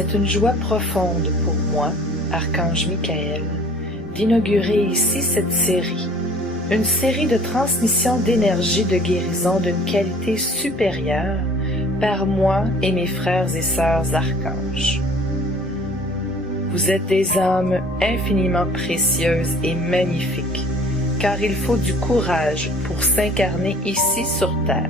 C'est une joie profonde pour moi, Archange Michael, d'inaugurer ici cette série, une série de transmission d'énergie de guérison d'une qualité supérieure par moi et mes frères et sœurs archanges. Vous êtes des âmes infiniment précieuses et magnifiques, car il faut du courage pour s'incarner ici sur Terre.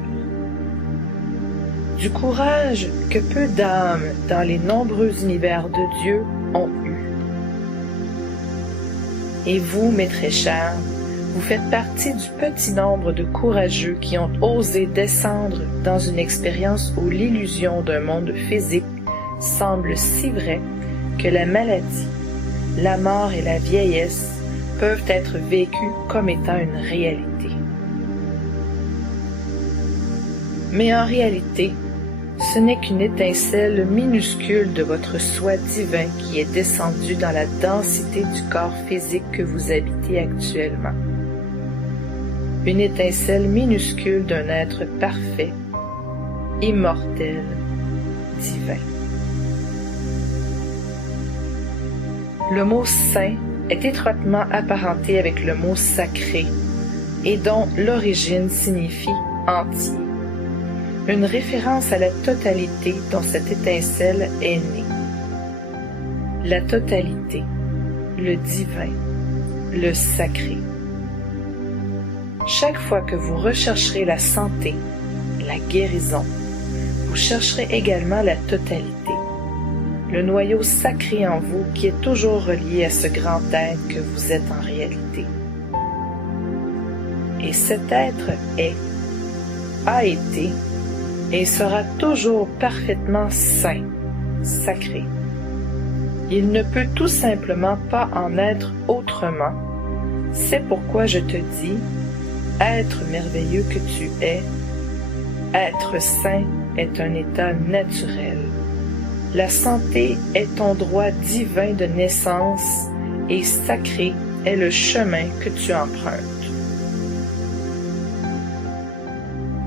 Du courage que peu d'âmes dans les nombreux univers de Dieu ont eu. Et vous, mes très chers, vous faites partie du petit nombre de courageux qui ont osé descendre dans une expérience où l'illusion d'un monde physique semble si vraie que la maladie, la mort et la vieillesse peuvent être vécues comme étant une réalité. Mais en réalité, ce n'est qu'une étincelle minuscule de votre soi divin qui est descendu dans la densité du corps physique que vous habitez actuellement. Une étincelle minuscule d'un être parfait, immortel, divin. Le mot saint est étroitement apparenté avec le mot sacré et dont l'origine signifie entier. Une référence à la totalité dont cette étincelle est née. La totalité, le divin, le sacré. Chaque fois que vous rechercherez la santé, la guérison, vous chercherez également la totalité, le noyau sacré en vous qui est toujours relié à ce grand être que vous êtes en réalité. Et cet être est, a été, et sera toujours parfaitement saint, sacré. Il ne peut tout simplement pas en être autrement. C'est pourquoi je te dis, être merveilleux que tu es, être saint est un état naturel. La santé est ton droit divin de naissance et sacré est le chemin que tu empruntes.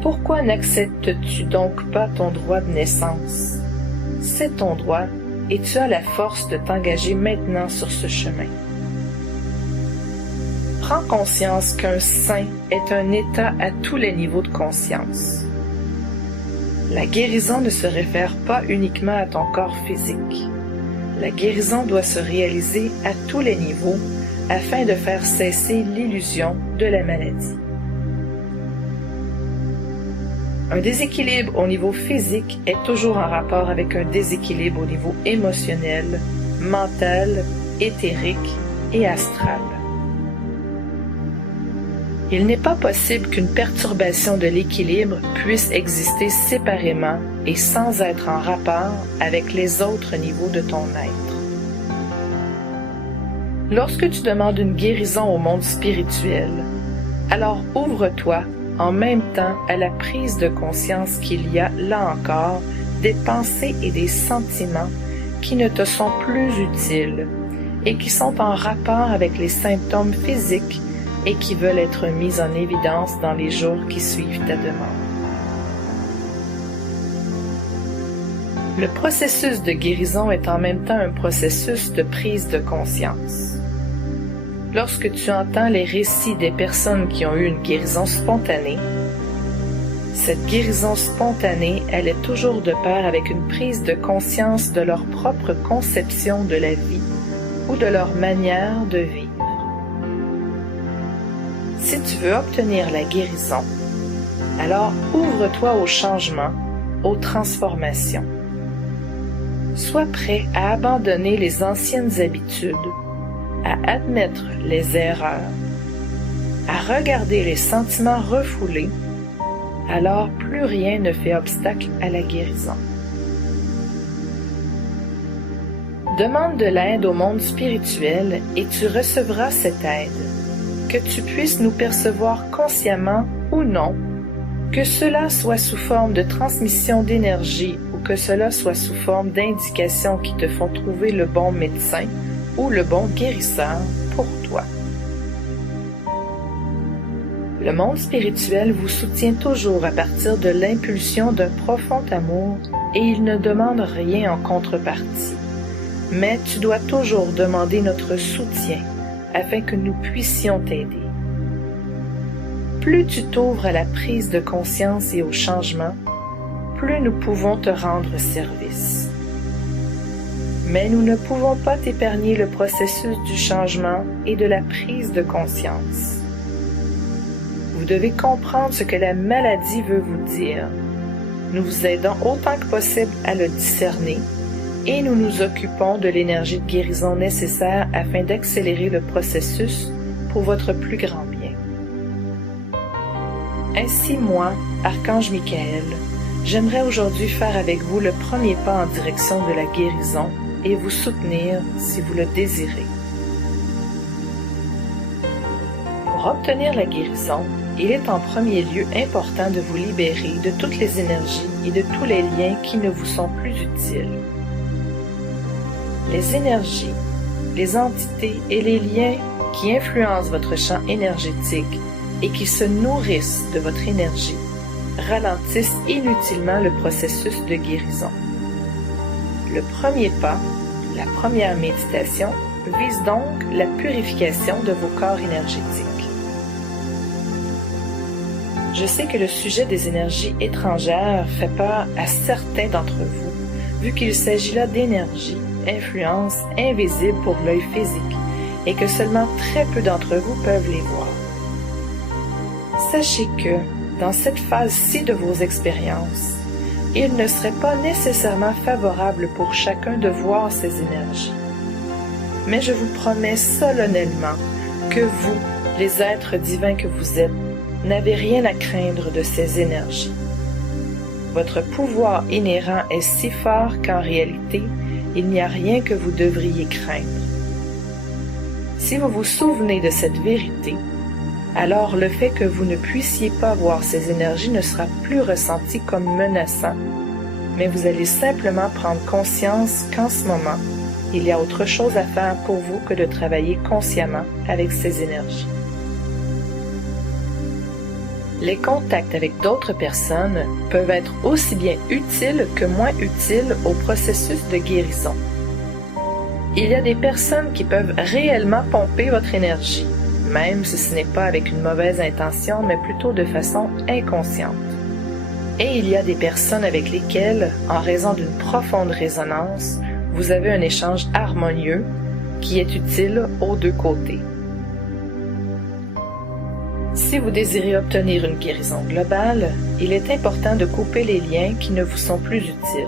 Pourquoi n'acceptes-tu donc pas ton droit de naissance? C'est ton droit et tu as la force de t'engager maintenant sur ce chemin. Prends conscience qu'un saint est un état à tous les niveaux de conscience. La guérison ne se réfère pas uniquement à ton corps physique. La guérison doit se réaliser à tous les niveaux afin de faire cesser l'illusion de la maladie. Un déséquilibre au niveau physique est toujours en rapport avec un déséquilibre au niveau émotionnel, mental, éthérique et astral. Il n'est pas possible qu'une perturbation de l'équilibre puisse exister séparément et sans être en rapport avec les autres niveaux de ton être. Lorsque tu demandes une guérison au monde spirituel, alors ouvre-toi en même temps à la prise de conscience qu'il y a, là encore, des pensées et des sentiments qui ne te sont plus utiles et qui sont en rapport avec les symptômes physiques et qui veulent être mis en évidence dans les jours qui suivent ta demande. Le processus de guérison est en même temps un processus de prise de conscience. Lorsque tu entends les récits des personnes qui ont eu une guérison spontanée, cette guérison spontanée, elle est toujours de pair avec une prise de conscience de leur propre conception de la vie ou de leur manière de vivre. Si tu veux obtenir la guérison, alors ouvre-toi au changement, aux transformations. Sois prêt à abandonner les anciennes habitudes, à admettre les erreurs, à regarder les sentiments refoulés, alors plus rien ne fait obstacle à la guérison. Demande de l'aide au monde spirituel et tu recevras cette aide. Que tu puisses nous percevoir consciemment ou non, que cela soit sous forme de transmission d'énergie ou que cela soit sous forme d'indications qui te font trouver le bon médecin ou le bon guérisseur pour toi. Le monde spirituel vous soutient toujours à partir de l'impulsion d'un profond amour et il ne demande rien en contrepartie. Mais tu dois toujours demander notre soutien afin que nous puissions t'aider. Plus tu t'ouvres à la prise de conscience et au changement, plus nous pouvons te rendre service. Mais nous ne pouvons pas t'épargner le processus du changement et de la prise de conscience. Vous devez comprendre ce que la maladie veut vous dire. Nous vous aidons autant que possible à le discerner et nous nous occupons de l'énergie de guérison nécessaire afin d'accélérer le processus pour votre plus grand bien. Ainsi, moi, Archange Michael, j'aimerais aujourd'hui faire avec vous le premier pas en direction de la guérison et vous soutenir si vous le désirez. Pour obtenir la guérison, il est en premier lieu important de vous libérer de toutes les énergies et de tous les liens qui ne vous sont plus utiles. Les énergies, les entités et les liens qui influencent votre champ énergétique et qui se nourrissent de votre énergie ralentissent inutilement le processus de guérison. Le premier pas, la première méditation, vise donc la purification de vos corps énergétiques. Je sais que le sujet des énergies étrangères fait peur à certains d'entre vous, vu qu'il s'agit là d'énergies, influences invisibles pour l'œil physique, et que seulement très peu d'entre vous peuvent les voir. Sachez que, dans cette phase-ci de vos expériences, il ne serait pas nécessairement favorable pour chacun de voir ces énergies. Mais je vous promets solennellement que vous, les êtres divins que vous êtes, n'avez rien à craindre de ces énergies. Votre pouvoir inhérent est si fort qu'en réalité, il n'y a rien que vous devriez craindre. Si vous vous souvenez de cette vérité, alors le fait que vous ne puissiez pas voir ces énergies ne sera plus ressenti comme menaçant, mais vous allez simplement prendre conscience qu'en ce moment, il y a autre chose à faire pour vous que de travailler consciemment avec ces énergies. Les contacts avec d'autres personnes peuvent être aussi bien utiles que moins utiles au processus de guérison. Il y a des personnes qui peuvent réellement pomper votre énergie, même si ce n'est pas avec une mauvaise intention, mais plutôt de façon inconsciente. Et il y a des personnes avec lesquelles, en raison d'une profonde résonance, vous avez un échange harmonieux qui est utile aux deux côtés. Si vous désirez obtenir une guérison globale, il est important de couper les liens qui ne vous sont plus utiles.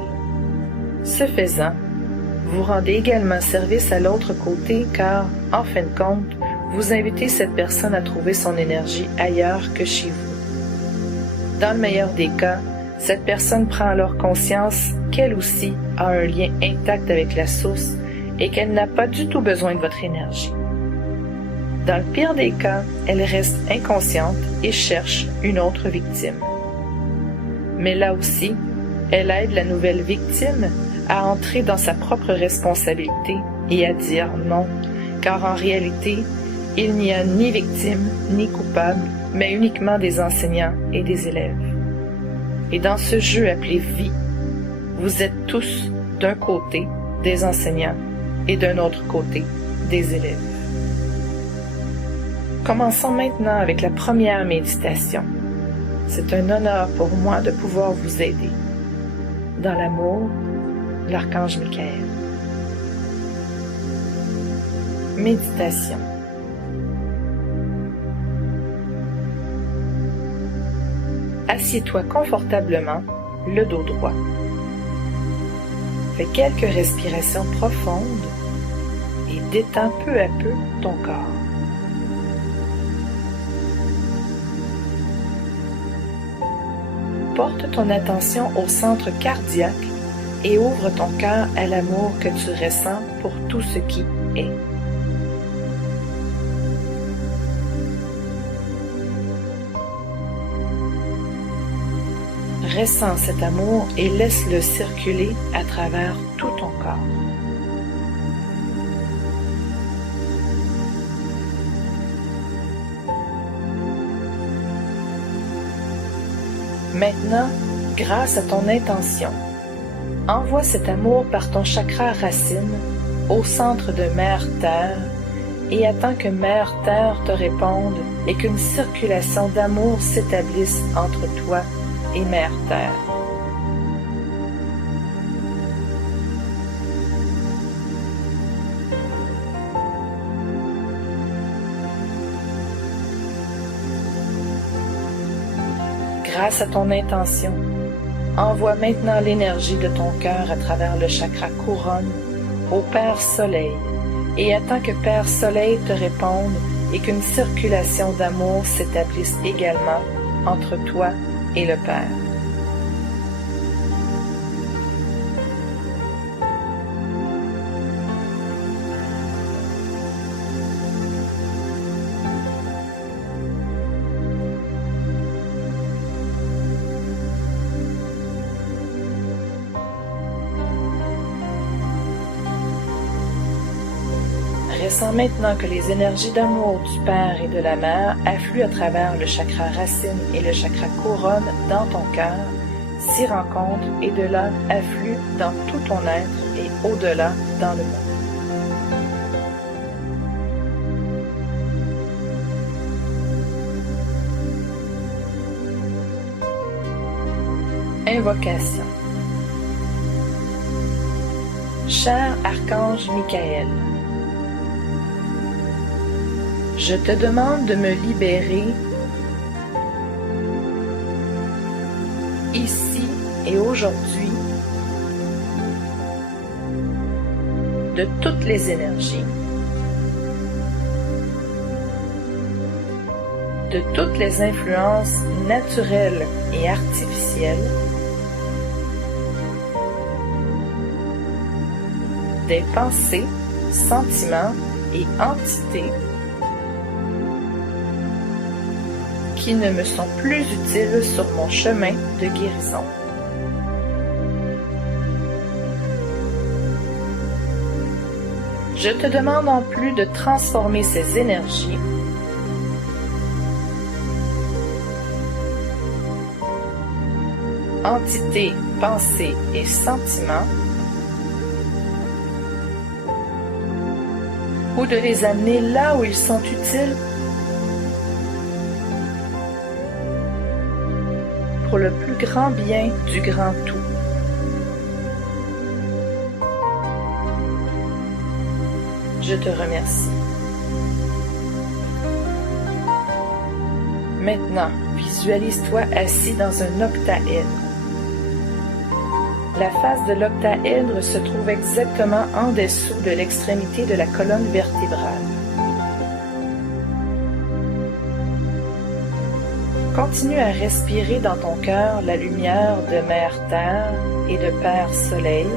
Ce faisant, vous rendez également service à l'autre côté car, en fin de compte, vous invitez cette personne à trouver son énergie ailleurs que chez vous. Dans le meilleur des cas, cette personne prend alors conscience qu'elle aussi a un lien intact avec la source et qu'elle n'a pas du tout besoin de votre énergie. Dans le pire des cas, elle reste inconsciente et cherche une autre victime. Mais là aussi, elle aide la nouvelle victime à entrer dans sa propre responsabilité et à dire non, car en réalité, il n'y a ni victime ni coupable, mais uniquement des enseignants et des élèves. Et dans ce jeu appelé vie, vous êtes tous d'un côté des enseignants et d'un autre côté des élèves. Commençons maintenant avec la première méditation. C'est un honneur pour moi de pouvoir vous aider. Dans l'amour, l'Archange Michael. Méditation. Assieds-toi confortablement, le dos droit. Fais quelques respirations profondes et détends peu à peu ton corps. Porte ton attention au centre cardiaque et ouvre ton cœur à l'amour que tu ressens pour tout ce qui est. Ressens cet amour et laisse-le circuler à travers tout ton corps. Maintenant, grâce à ton intention, Envoie cet amour par ton chakra racine au centre de Mère Terre et attends que Mère Terre te réponde et qu'une circulation d'amour s'établisse entre toi et Mère Terre. Grâce à ton intention, envoie maintenant l'énergie de ton cœur à travers le chakra couronne au Père Soleil et attends que Père Soleil te réponde et qu'une circulation d'amour s'établisse également entre toi et le Père. Ressens maintenant que les énergies d'amour du Père et de la Mère affluent à travers le chakra racine et le chakra couronne dans ton cœur, s'y rencontrent et de là affluent dans tout ton être et au-delà dans le monde. Invocation. Cher Archange Michael, je te demande de me libérer ici et aujourd'hui de toutes les énergies, de toutes les influences naturelles et artificielles, des pensées, sentiments et entités qui ne me sont plus utiles sur mon chemin de guérison. Je te demande en plus de transformer ces énergies entités, pensées et sentiments ou de les amener là où ils sont utiles pour le plus grand bien du grand tout. Je te remercie. Maintenant, visualise-toi assis dans un octaèdre. La face de l'octaèdre se trouve exactement en dessous de l'extrémité de la colonne vertébrale. Continue à respirer dans ton cœur la lumière de Mère Terre et de Père Soleil.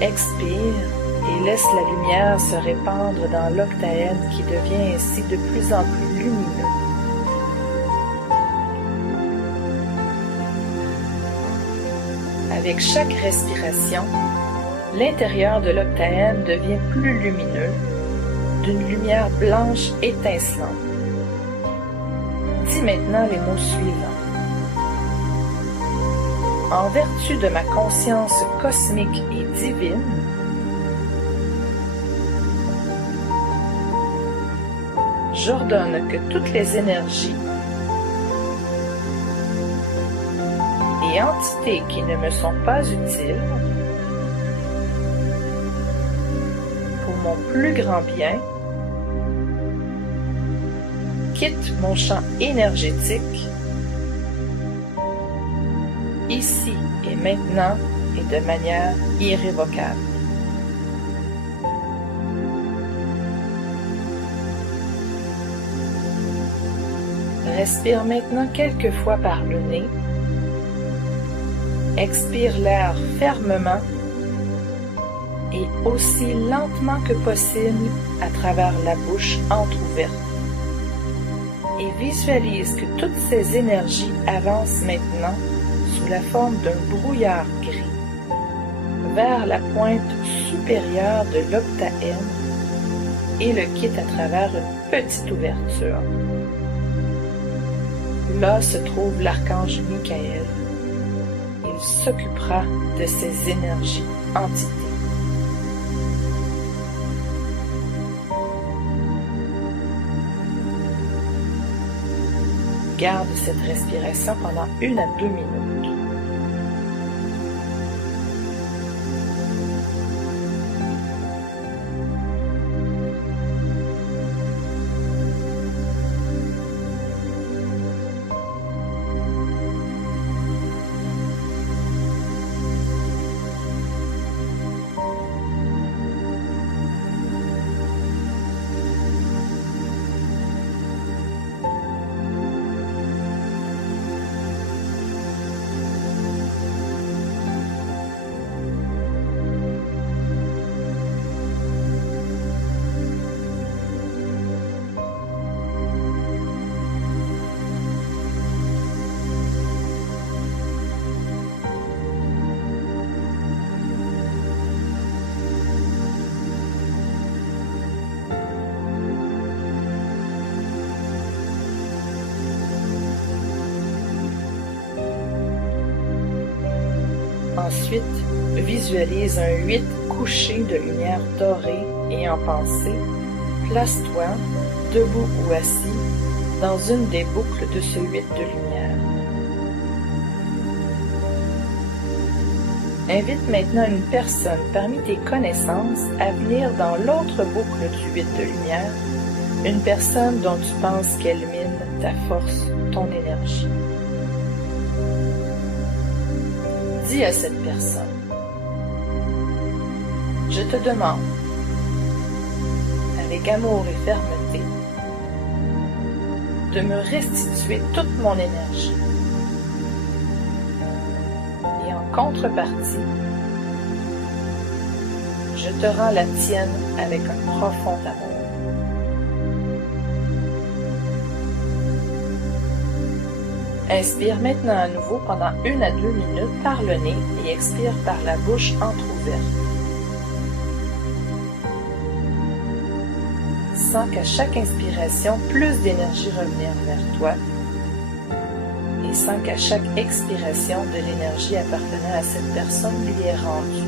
Expire et laisse la lumière se répandre dans l'octaèdre qui devient ainsi de plus en plus lumineux. Avec chaque respiration, l'intérieur de l'octaèdre devient plus lumineux, d'une lumière blanche étincelante. Dis maintenant les mots suivants. En vertu de ma conscience cosmique et divine, j'ordonne que toutes les énergies et entités qui ne me sont pas utiles, pour mon plus grand bien, quittent mon champ énergétique ici et maintenant et de manière irrévocable. Respire maintenant quelques fois par le nez. Expire l'air fermement et aussi lentement que possible à travers la bouche entrouverte. Et visualise que toutes ces énergies avancent maintenant sous la forme d'un brouillard gris vers la pointe supérieure de l'octaèdre et le quittent à travers une petite ouverture. Là se trouve l'archange Michael et il s'occupera de ces énergies entités. Garde cette respiration pendant 1 à 2 minutes. Ensuite, visualise un 8 couchés de lumière dorée et en pensée, place-toi, debout ou assis, dans une des boucles de ce 8 de lumière. Invite maintenant une personne parmi tes connaissances à venir dans l'autre boucle du 8 de lumière, une personne dont tu penses qu'elle mine ta force, ton énergie. Dis à cette personne, je te demande, avec amour et fermeté, de me restituer toute mon énergie. Et en contrepartie, je te rends la tienne avec un profond amour. Inspire maintenant à nouveau pendant 1 à 2 minutes par le nez et expire par la bouche entrouverte. Sens qu'à chaque inspiration, plus d'énergie revenir vers toi et sens qu'à chaque expiration, de l'énergie appartenant à cette personne lui est rendue.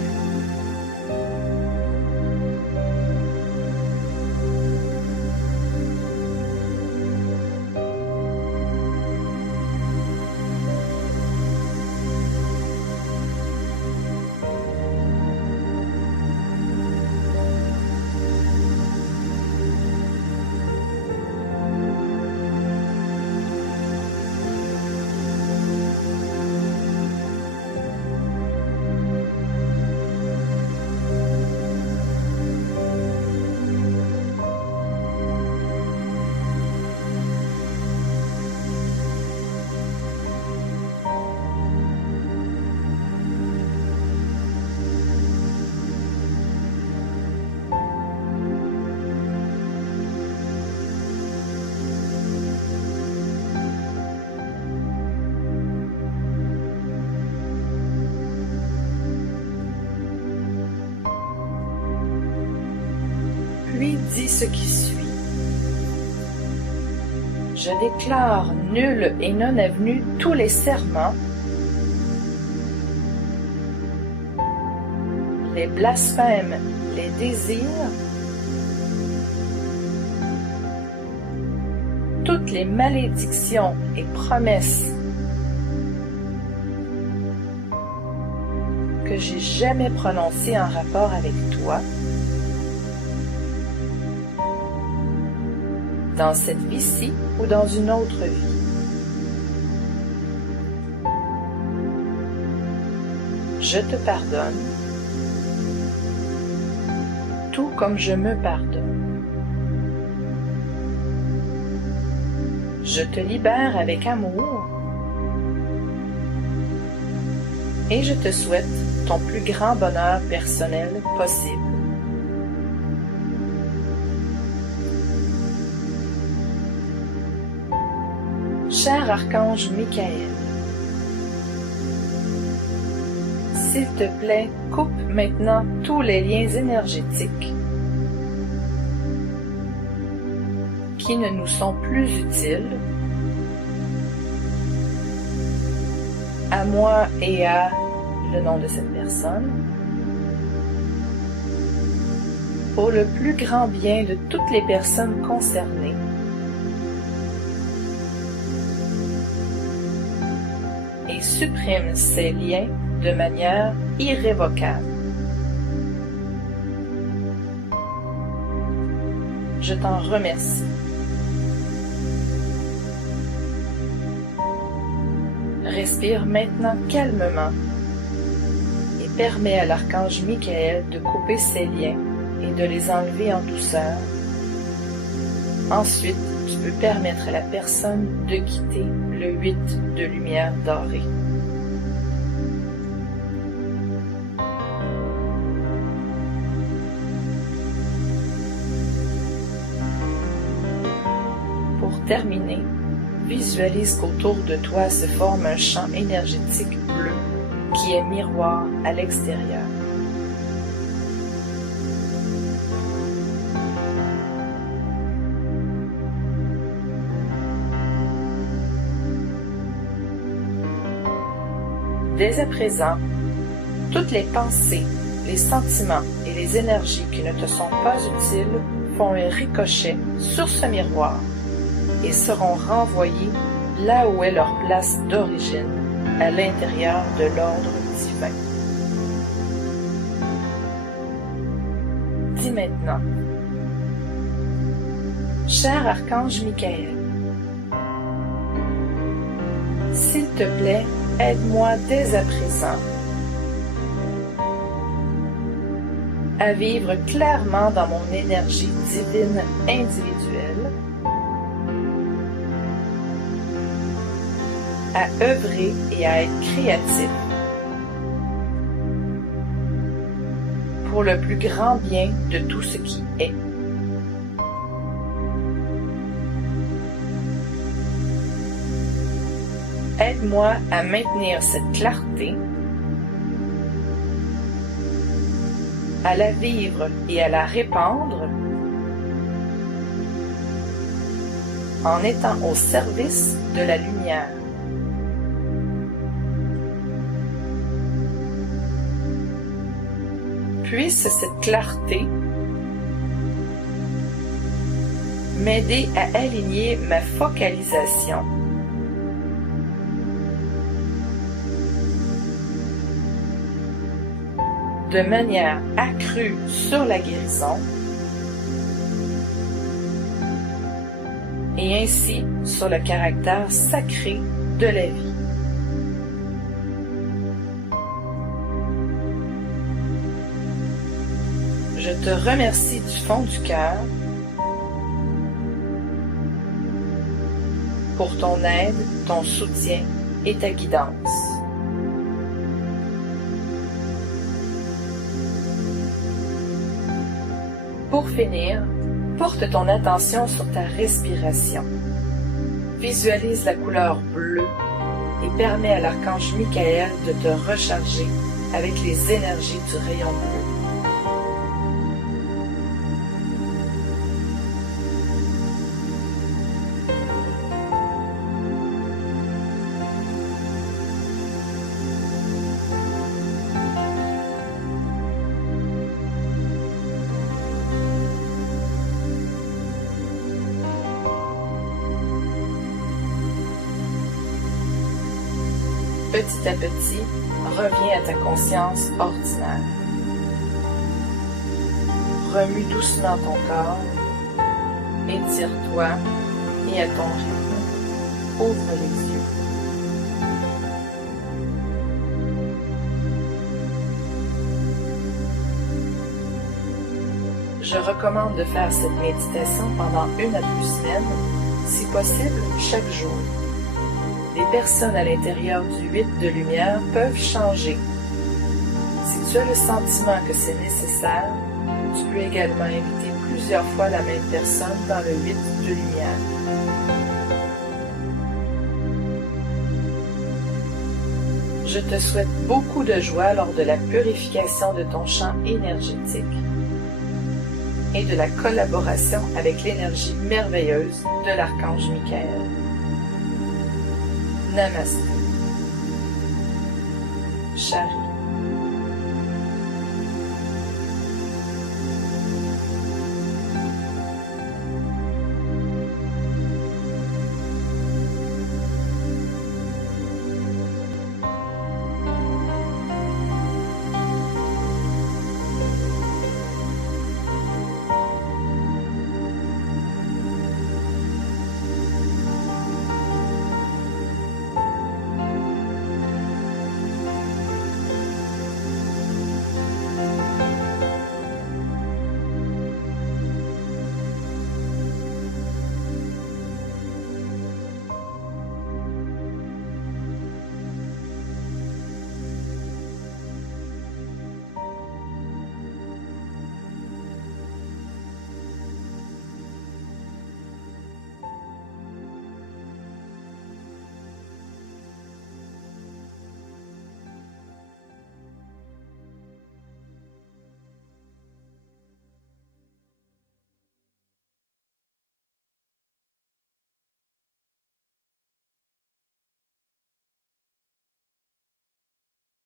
Puis dis ce qui suit. Je déclare nuls et non avenus tous les serments, les blasphèmes, les désirs, toutes les malédictions et promesses que j'ai jamais prononcées en rapport avec toi, dans cette vie-ci ou dans une autre vie. Je te pardonne, tout comme je me pardonne. Je te libère avec amour et je te souhaite ton plus grand bonheur personnel possible. Cher Archange Michael, s'il te plaît, coupe maintenant tous les liens énergétiques qui ne nous sont plus utiles à moi et à le nom de cette personne, pour le plus grand bien de toutes les personnes concernées, et supprime ces liens de manière irrévocable. Je t'en remercie. Respire maintenant calmement et permets à l'archange Michael de couper ces liens et de les enlever en douceur. Ensuite, tu peux permettre à la personne de quitter le 8 de lumière dorée. Pour terminer, visualise qu'autour de toi se forme un champ énergétique bleu qui est miroir à l'extérieur. Dès à présent, toutes les pensées, les sentiments et les énergies qui ne te sont pas utiles font un ricochet sur ce miroir et seront renvoyés là où est leur place d'origine, à l'intérieur de l'ordre divin. Dis maintenant, cher archange Michael, s'il te plaît, aide-moi dès à présent à vivre clairement dans mon énergie divine individuelle, à œuvrer et à être créatif pour le plus grand bien de tout ce qui est. Aide-moi à maintenir cette clarté, à la vivre et à la répandre en étant au service de la lumière. Puisse cette clarté m'aider à aligner ma focalisation de manière accrue sur la guérison et ainsi sur le caractère sacré de la vie. Je te remercie du fond du cœur pour ton aide, ton soutien et ta guidance. Pour finir, porte ton attention sur ta respiration. Visualise la couleur bleue et permets à l'archange Michael de te recharger avec les énergies du rayon bleu. Petit à petit, reviens à ta conscience ordinaire. Remue doucement ton corps, étire-toi et à ton rythme, ouvre les yeux. Je recommande de faire cette méditation pendant 1 à 2 semaines, si possible chaque jour. Les personnes à l'intérieur du 8 de lumière peuvent changer. Si tu as le sentiment que c'est nécessaire, tu peux également inviter plusieurs fois la même personne dans le 8 de lumière. Je te souhaite beaucoup de joie lors de la purification de ton champ énergétique et de la collaboration avec l'énergie merveilleuse de l'archange Michael. Namasté. Charlie.